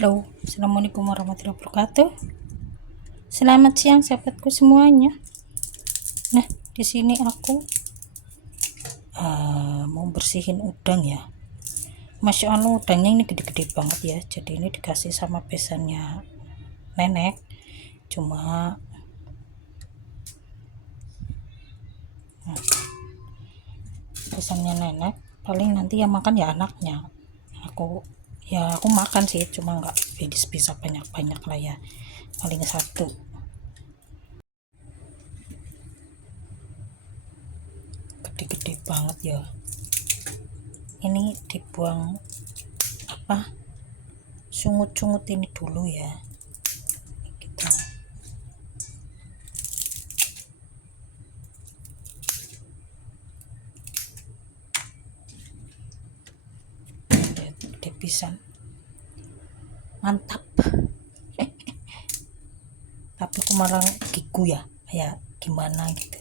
Halo, assalamualaikum warahmatullahi wabarakatuh. Selamat siang sahabatku semuanya. Nah, di sini aku mau bersihin udang ya. Masya Allah, udangnya ini gede-gede banget ya. Jadi ini dikasih sama besannya nenek. Cuma besannya nenek paling nanti yang makan ya anaknya. Aku makan sih, cuma nggak bisa banyak-banyak lah ya. Paling satu. Gede-gede banget ya. Ini dibuang sungut-sungut ini dulu ya, gitu. Gede pisan, mantap. Tapi aku malah gigu ya, kayak gimana gitu.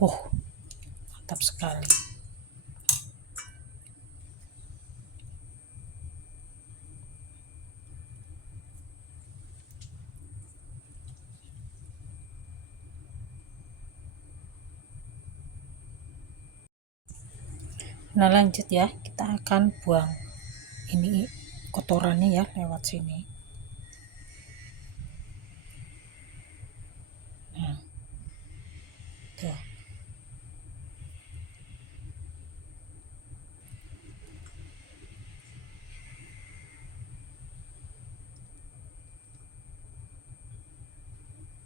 Mantap sekali. Nah lanjut ya, kita akan buang ini kotorannya ya lewat sini. Nah, tuh.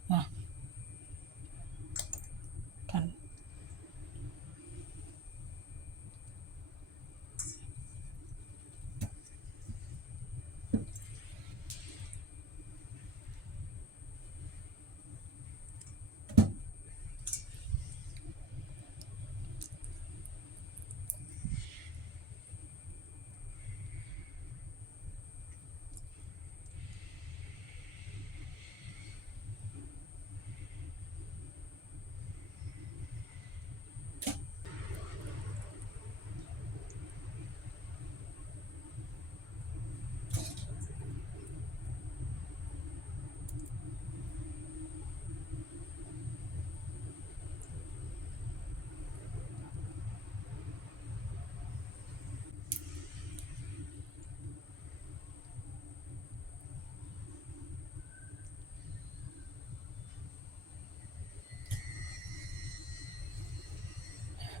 Nah, kan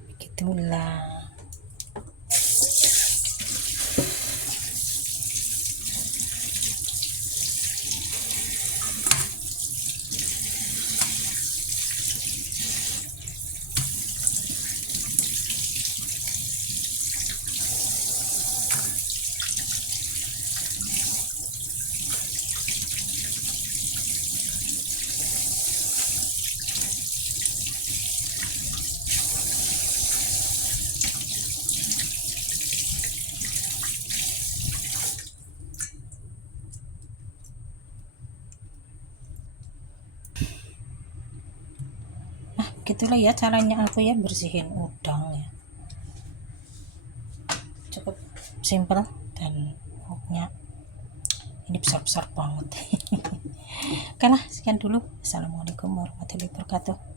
begitulah. Gitulah ya caranya aku ya bersihin udang ya, cukup simple dan pokoknya ini besar-besar banget. Oke lah, sekian dulu. Assalamualaikum warahmatullahi wabarakatuh.